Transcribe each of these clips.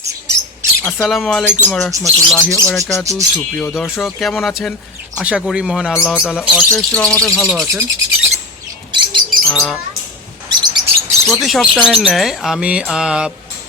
আসসালামু আলাইকুম রহমতুল্লাহি বারাকাতু। সুপ্রিয় দর্শক, কেমন আছেন? আশা করি মহান আল্লাহ তাআলা অশেষ রহমতে ভালো আছেন। প্রতি সপ্তাহের ন্যায় আমি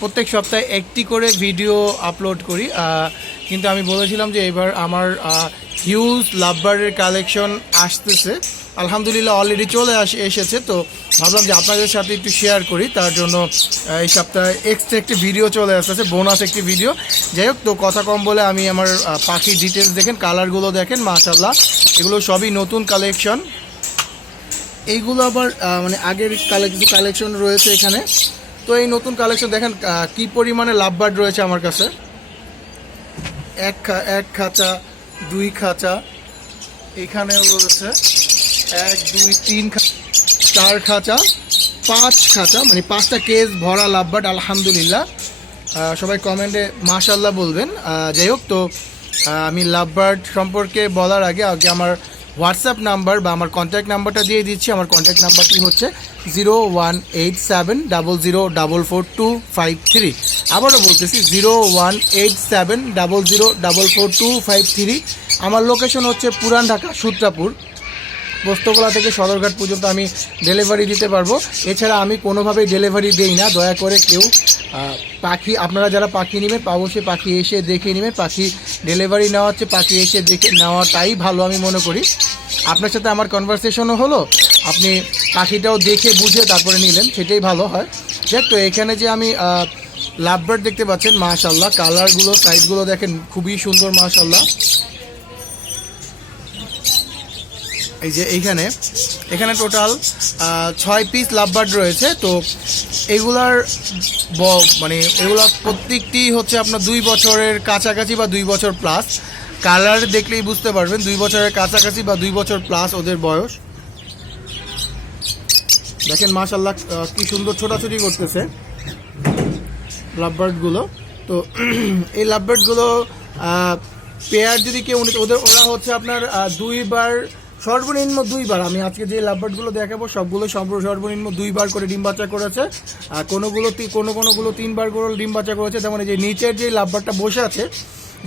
প্রত্যেক সপ্তাহে একটি করে ভিডিও আপলোড করি, কিন্তু আমি বলেছিলাম যে এবার আমার হিউজ লাভবার্ডের কালেকশন আসতেছে। আলহামদুলিল্লাহ অলরেডি চলে এসেছে, তো ভাবলাম যে আপনাদের সাথে একটু শেয়ার করি। তার জন্য এই সপ্তাহে এক্সট্রা একটি ভিডিও চলে আসতেছে, বোনাস একটি ভিডিও। যাই হোক, তো কথা কম বলে আমি আমার পাখির ডিটেলস দেখেন, কালারগুলো দেখেন, মাশাআল্লাহ এগুলো সবই নতুন কালেকশন। এইগুলো আবার মানে আগের কিছু কালেকশন রয়েছে এখানে। তো এই নতুন কালেকশন দেখেন কি পরিমাণে লাভবার্ড রয়েছে আমার কাছে। এক খাঁচা, দুই খাঁচা, এখানেও রয়েছে 1 2 3 4 খাঁচা, 5 খাঁচা, মানে 5টা কেস ভরা লাভবার্ড। আলহামদুলিল্লাহ, সবাই কমেন্টে মাশাআল্লাহ বলবেন। যাই হোক, তো আমি লাভবার্ড সম্পর্কে বলার আগে আমার হোয়াটসঅ্যাপ নাম্বার বা আমার কন্ট্যাক্ট নাম্বারটা দিয়ে দিচ্ছি। আমার কন্ট্যাক্ট নাম্বারটি হচ্ছে 018700444253। আবারও বলতেছি 018700444253। আমার লোকেশন হচ্ছে পুরান ঢাকা সূত্রাপুর। পোস্তগোলা থেকে সদরঘাট পর্যন্ত আমি ডেলিভারি দিতে পারবো। এছাড়া আমি কোনোভাবেই ডেলিভারি দেই না। দয়া করে কেউ পাখি, আপনারা যারা পাখি নেবেন অবশ্যই পাখি এসে দেখে নেবেন। পাখি ডেলিভারি নেওয়া হচ্ছে, পাখি এসে দেখে নেওয়াটাই ভালো আমি মনে করি। আপনার সাথে আমার কনভারসেশনও হলো, আপনি পাখিটাও দেখে বুঝে তারপরে নিলেন, সেটাই ভালো হয়। দেখ, তো এখানে যে আমি লাভবার্ড দেখতে পাচ্ছেন, মাশাআল্লাহ কালারগুলো, সাইজগুলো দেখেন খুবই সুন্দর মাশাআল্লাহ। এই যে এখানে টোটাল 6 পিস লাভবার্ড রয়েছে। তো এগুলার মানে এগুলা প্রত্যেকটি হচ্ছে আপনার 2 বছরের কাছাকাছি বা 2 বছর প্লাস। কালার দেখলেই বুঝতে পারবেন 2 বছরের কাছাকাছি বা 2 বছর প্লাস ওদের বয়স। দেখেন মাশাআল্লাহ কি সুন্দর ছোটাছুটি করতেছে লাভবার্ডগুলো। তো এই লাভবার্ডগুলো পেয়ার যদি কেউ ওরা হচ্ছে আপনার 2বার, সর্বনিম্ন 2বার। আমি আজকে যে লাভবার্ডগুলো দেখাবো সবগুলো সর্বনিম্ন 2বার করে ডিম বাচ্চা করেছে। আর কোনোগুলো 3বার করে ডিম বাচ্চা করেছে। যেমন এই যে নিচের যে লাভবার্ডটা বসে আছে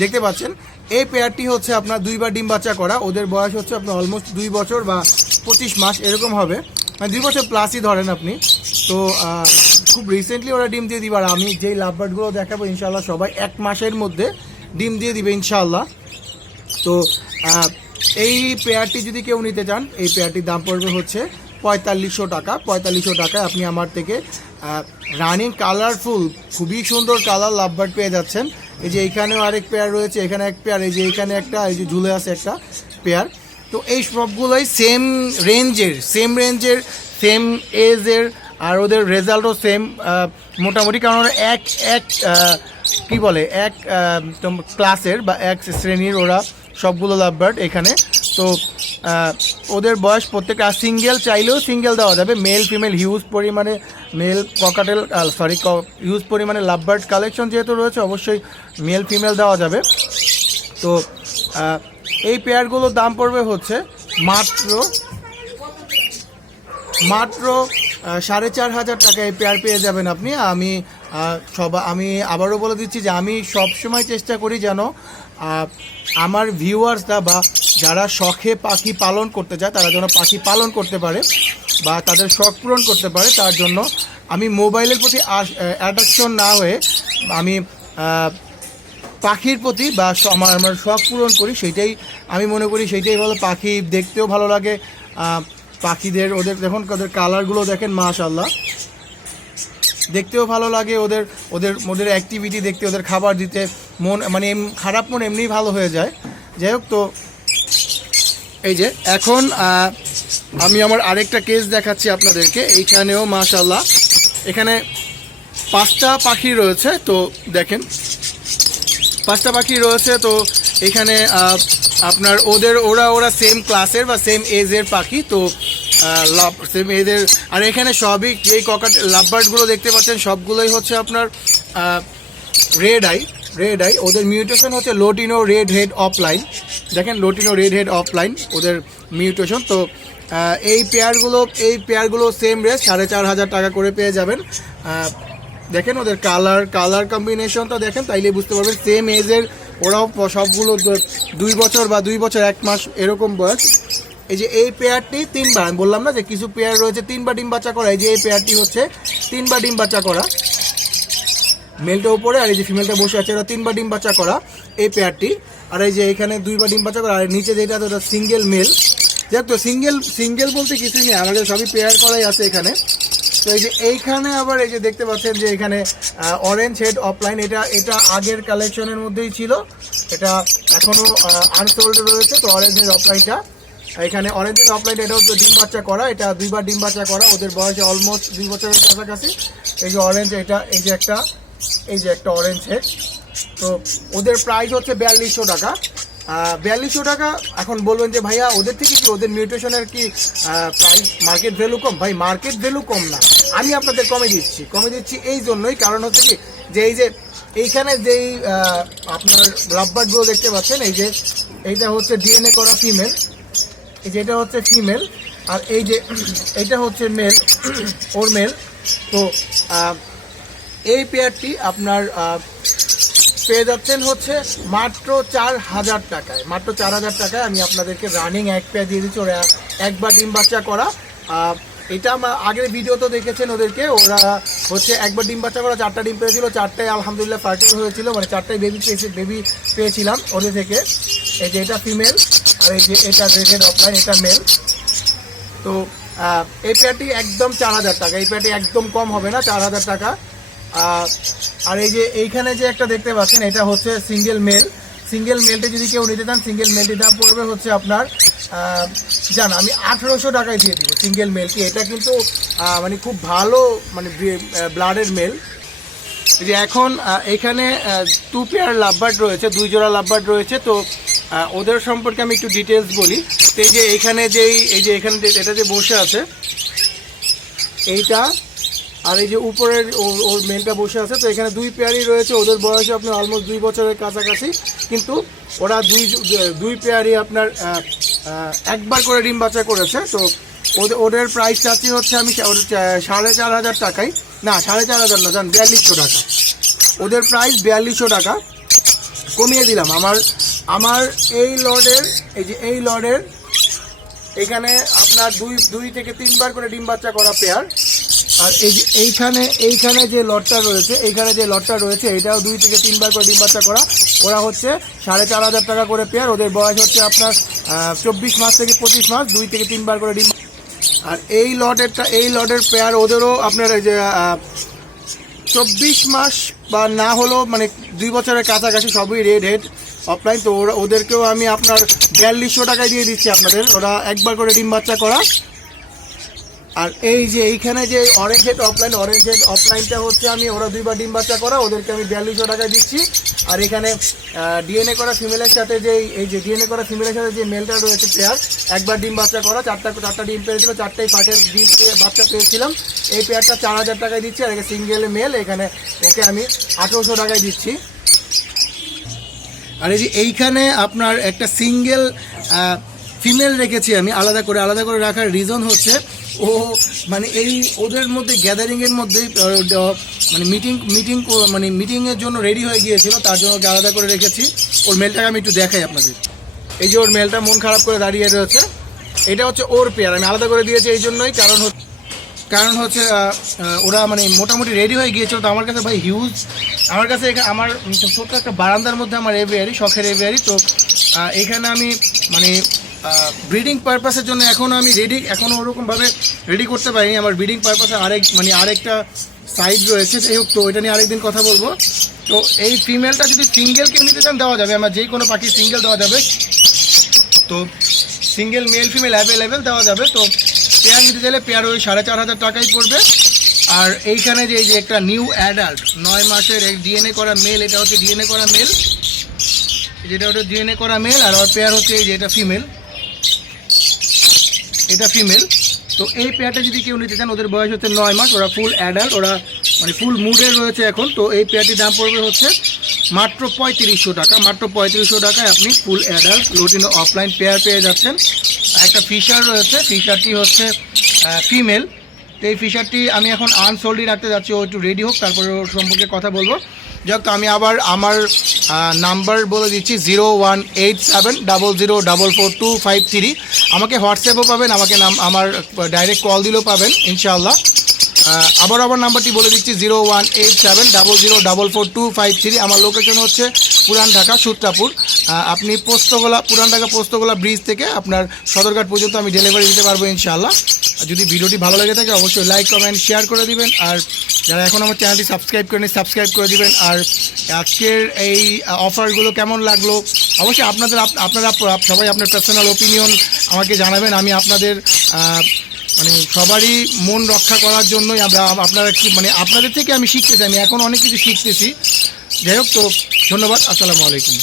দেখতে পাচ্ছেন, এই পেয়ারটি হচ্ছে আপনার 2বার ডিম বাচ্চা করা। ওদের বয়স হচ্ছে আপনার অলমোস্ট 2 বছর বা 25 মাস এরকম হবে, মানে 2 বছর প্লাসই ধরেন আপনি। তো খুব রিসেন্টলি ওরা ডিম দিয়ে দিবে। আর আমি যেই লাভবার্ডগুলো দেখাবো ইনশাআল্লাহ সবাই 1 মাসের মধ্যে ডিম দিয়ে দিবে ইনশাআল্লাহ। তো এই পেয়ারটি যদি কেউ নিতে চান, এই পেয়ারটির দাম পড়বে হচ্ছে 4500 টাকা। 4500 টাকায় আপনি আমার থেকে রানিং কালারফুল খুবই সুন্দর কালার লাভবার্ড পেয়ে যাচ্ছেন। এই যে এখানেও আরেক পেয়ার রয়েছে, এখানে এক পেয়ার, এই যে এখানে একটা, এই যে ঝুলে আছে একটা পেয়ার। তো এই সবগুলোই সেম রেঞ্জের, সেম এজের, আর ওদের রেজাল্টও সেম মোটামুটি। কারণ ওরা এক ক্লাসের বা এক শ্রেণীর ওরা সবগুলো লাভবার্ড এখানে। তো ওদের বয়স প্রত্যেকটা সিঙ্গেল চাইলেও সিঙ্গেল দেওয়া যাবে। মেল ফিমেল হিউজ পরিমাণে হিউজ পরিমাণে লাভবার্ড কালেকশন যেহেতু রয়েছে, অবশ্যই মেল ফিমেল দেওয়া যাবে। তো এই পেয়ারগুলোর দাম পড়বে হচ্ছে মাত্র 4500 টাকা। এই পেয়ার পেয়ে যাবেন আপনি। আমি আবারও বলে দিচ্ছি যে আমি সবসময় চেষ্টা করি যেন আমার ভিউয়ার্সরা বা যারা শখে পাখি পালন করতে চায় তারা যেন পাখি পালন করতে পারে বা তাদের শখ পূরণ করতে পারে। তার জন্য আমি মোবাইলের প্রতি অ্যাট্রাকশন না হয়ে আমি পাখির প্রতি বা আমার শখ পূরণ করি, সেইটাই আমি মনে করি সেইটাই ভালো। পাখি দেখতেও ভালো লাগে, পাখিদের ওদের দেখুন, ওদের কালারগুলো দেখেন মাশাআল্লাহ, দেখতেও ভালো লাগে। ওদের অ্যাক্টিভিটি দেখতে, ওদের খাবার দিতে মন, মানে খারাপ মন এমনিই ভালো হয়ে যায়। যাই হোক, তো এই যে এখন আমি আমার আরেকটা কেস দেখাচ্ছি আপনাদেরকে। এইখানেও মাশাআল্লাহ এখানে 5টা পাখি রয়েছে। তো দেখেন 5টা পাখি রয়েছে। তো এখানে আপনার ওরা সেম ক্লাসের বা সেম এজের পাখি। তো সেম এজের। আর এখানে সবই এই লাভবার্ডগুলো দেখতে পাচ্ছেন সবগুলোই হচ্ছে আপনার রেড আই। ওদের মিউটেশন হচ্ছে লোটিনো রেড হেড অফলাইন। দেখেন লোটিনো রেড হেড অফলাইন ওদের মিউটেশন। তো এই পেয়ারগুলো সেম রেট 4500 টাকা করে পেয়ে যাবেন। দেখেন ওদের কালার কম্বিনেশনটা দেখেন, তাইলে বুঝতে পারবেন সেম এজের ওরাও সবগুলো 2 বছর বা 2 বছর 1 মাস এরকম বয়স। এই যে এই পেয়ারটি 3 বার, আমি বললাম না যে কিছু পেয়ার রয়েছে 3 বার ডিম বাচ্চা করা, এই যে এই পেয়ারটি হচ্ছে 3 বার ডিম বাচ্চা করা, মেলটা উপরে আর এই যে ফিমেলটা বসে আছে, এটা 3 বার ডিম বাচ্চা করা এই পেয়ারটি। আর এই যে এখানে 2 বার ডিম বাচ্চা করা, আর নিচে যেটা তো সিঙ্গেল মেল। যাক তো সিঙ্গেল বলতে কিছুই নেই, আমাদের সবই পেয়ার করাই আছে এখানে। তো এই যে এইখানে আবার এই যে দেখতে পাচ্ছেন যে এখানে অরেঞ্জ হেড অফলাইন, এটা আগের কালেকশনের মধ্যেই ছিল, এটা এখনো আনসোল্ড রয়েছে। তো অরেঞ্জ হেড অফলাইনটা এখানে, অরেঞ্জ হেড অফলাইন এটাও তো ডিম বাচ্চা করা, এটা 2 বার ডিম বাচ্চা করা, ওদের বয়সে অলমোস্ট 2 বছরের কাছাকাছি। এই যে অরেঞ্জ, এটা এই যে একটা অরেঞ্জ হেড। তো ওদের প্রাইস হচ্ছে 4200 টাকা। 4200 টাকা। এখন বলবেন যে ভাইয়া ওদের থেকে কি ওদের মিউটেশনের কি প্রাইস মার্কেট ভ্যালু কম? ভাই মার্কেট ভ্যালু কম না, আমি আপনাদের কমে দিচ্ছি এই জন্যই, কারণ হচ্ছে কি যে এই যে এইখানে যেই আপনার লাভবার্ডগুলো দেখতে পাচ্ছেন, এই যে এইটা হচ্ছে ডিএনএ করা ফিমেল, এই যে এটা হচ্ছে ফিমেল, আর এই যে এইটা হচ্ছে মেল, ওর মেল। তো এই পেয়ারটি আপনার পেয়ে যাচ্ছেন হচ্ছে মাত্র 4000 টাকায়, মাত্র 4000 টাকায় আমি আপনাদেরকে রানিং এক পেয়ার দিয়ে দিচ্ছি। ওরা একবার ডিম বাচ্চা করা, এটা আমার আগের ভিডিও তো দেখেছেন ওদেরকে, ওরা হচ্ছে একবার ডিম বাচ্চা করা 4টা ডিম পেয়েছিল, 4টাই আলহামদুলিল্লাহ ফার্টাইল হয়েছিল, মানে 4টাই বেবি পেয়েছিলাম ওদের থেকে। এই যে এটা ফিমেল, আর এই যে এটা রেডেড অফলাইন, এটা মেল। তো এই পেয়ারটি একদম 4000 টাকা, এই পেয়ারটি একদম কম হবে না, 4000 টাকা। আর এই যে এইখানে যে একটা দেখতে পাচ্ছেন, এটা হচ্ছে সিঙ্গেল মেলটা যদি কেউ নিতে চান, সিঙ্গেল মেলটির দাম পড়বে হচ্ছে আপনার জান আমি 1800 টাকায় দিয়ে দিব সিঙ্গেল মেলটি। এটা কিন্তু মানে খুব ভালো মানে ব্লাডের মেল। যে এখন এখানে 2 পেয়ার লাভবার্ড রয়েছে, 2 জোড়া লাভবার্ড রয়েছে। তো ওদের সম্পর্কে আমি একটু ডিটেলস বলি। তো এই যে এখানে এখানে এটা যে বসে আছে এইটা, আর এই যে উপরের ওর মেলটা বসে আছে। তো এখানে 2 পেয়ারই রয়েছে, ওদের বয়সে আপনার অলমোস্ট 2 বছরের কাছাকাছি, কিন্তু ওরা দুই পেয়ারই আপনার একবার করে ডিম বাচ্চা করেছে। তো ওদের প্রাইস চাচ্ছি হচ্ছে আমি 4500 টাকায়, না 4500 না জান 4200 টাকা, ওদের প্রাইস 4200 টাকা কমিয়ে দিলাম। আমার এই লটের এখানে আপনার 2 থেকে 3 বার করে ডিম বাচ্চা করা পেয়ার। আর এই যে এইখানে যে লটটা রয়েছে এটাও 2 থেকে 3 বার করে ডিম বাচ্চা করা, ওরা হচ্ছে 4500 টাকা করে পেয়ার। ওদের বয়স হচ্ছে আপনার 24 মাস থেকে 25 মাস, 2 থেকে 3 বার করে ডিম। আর এই লটের পেয়ার ওদেরও আপনার এই যে 24 মাস বা না হলেও মানে 2 বছরের কাছাকাছি, সবই রেড হেড অফলাইন। তো ওদেরকেও আমি আপনার 4200 টাকায় দিয়ে দিচ্ছি আপনাদের, ওরা একবার করে ডিম বাচ্চা করা। আর এই যে এইখানে যে অরেঞ্জ হেড অফলাইনটা হচ্ছে আমি ওরা 2 বার ডিম বাচ্চা করা, ওদেরকে আমি 4200 টাকায় দিচ্ছি। আর এখানে ডিএনএ করা ফিমেলের সাথে যে মেলটা রয়েছে পেয়ার, একবার ডিম বাচ্চা করা, 4টা ডিম পেয়েছিল, 4টাই ফাটেল ডিম বাচ্চা পেয়েছিলাম। এই পেয়ারটা 4000 টাকায় দিচ্ছি। আর এখানে সিঙ্গেল মেল, এখানে ওকে আমি 1800 টাকায় দিচ্ছি। আর এই যে এইখানে আপনার একটা সিঙ্গেল ফিমেল রেখেছি আমি আলাদা করে রাখার রিজন হচ্ছে ও মানে এই ওদের মধ্যে গ্যাদারিংয়ের মধ্যে মানে মিটিংয়ের জন্য রেডি হয়ে গিয়েছিল, তার জন্য ওকে আলাদা করে রেখেছি। ওর মেলটাকে আমি একটু দেখাই আপনাদের। এই যে ওর মেলটা মন খারাপ করে দাঁড়িয়ে রয়েছে, এটা হচ্ছে ওর পেয়ার। আমি আলাদা করে দিয়েছি এই জন্যই, কারণ হচ্ছে ওরা মানে মোটামুটি রেডি হয়ে গিয়েছিল। তো আমার কাছে ভাই হিউজ, আমার কাছে আমার ছোট্ট একটা বারান্দার মধ্যে আমার এভিয়ারি, শখের এভিয়ারি। তো এখানে আমি মানে ব্রিডিং পারপাসের জন্য এখনও ওরকমভাবে রেডি করতে পারিনি। আমার ব্রিডিং পারপাসে আরেকটা সাইড রয়েছে, যাই হোক, তো এটা নিয়ে আরেকদিন কথা বলবো। তো এই ফিমেলটা যদি সিঙ্গেল কেউ নিতে চান দেওয়া যাবে, আমার যে কোনো পাখি সিঙ্গেল দেওয়া যাবে। তো সিঙ্গেল মেল ফিমেল অ্যাভেলেবেল দেওয়া যাবে। তো পেয়ার নিতে চাইলে পেয়ার ওই 4500 টাকাই পড়বে। আর এইখানে যে একটা নিউ অ্যাডাল্ট 9 মাসের ডিএনএ করা মেল, এটা হচ্ছে ডিএনএ করা মেল, যেটা ওটা ডিএনএ করা মেল। আর ওর পেয়ার হচ্ছে এই যে এটা ফিমেল। তো এই পেয়ারটা যদি কেউ নিতে চান, ওদের বয়স হচ্ছে 9 মাস, ওরা ফুল অ্যাডাল্ট, ওরা মানে ফুল মুডে রয়েছে এখন। তো এই পেয়ারটির দাম পড়বে হচ্ছে মাত্র 3500 টাকা। মাত্র 3500 টাকায় আপনি full adult lutino opaline pair পেয়ে যাচ্ছেন। একটা ফিশার রয়েছে, ফিশারটি হচ্ছে ফিমেল। তো এই ফিশারটি আমি এখন আনসোল্ডই রাখতে যাচ্ছি, ও একটু রেডি হোক, তারপরে ওর সম্পর্কে কথা বলবো। যাক, তো আমি আবার আমার নাম্বার বলে দিচ্ছি 018700444253। আমাকে হোয়াটসঅ্যাপও পাবেন, আমাকে আমার ডাইরেক্ট কল দিলেও পাবেন ইনশাআল্লাহ। আবার আমার নাম্বারটি বলে দিচ্ছি 018700444253। আমার লোকেশন হচ্ছে পুরান ঢাকা সূত্রাপুর। আপনি পুরান ঢাকা পোস্তগোলা ব্রিজ থেকে আপনার সদরঘাট পর্যন্ত আমি ডেলিভারি দিতে পারবো ইনশাআল্লাহ। যদি ভিডিওটি ভালো লেগে থাকে অবশ্যই লাইক কমেন্ট শেয়ার করে দিবেন, আর যারা এখন আমার চ্যানেলটি সাবস্ক্রাইব করেনি সাবস্ক্রাইব করে দিবেন। আর আজকের এই অফারগুলো কেমন লাগলো অবশ্যই আপনারা সবাই আপনার পার্সোনাল ওপিনিয়ন আমাকে জানাবেন। আমি আপনাদের মানে সবারই মন রক্ষা করার জন্যই আপনারা কি মানে আপনাদের থেকে আমি শিখতেছি, আমি এখন অনেক কিছু শিখতেছি। যাই হোক, তো ধন্যবাদ, আসসালামু আলাইকুম।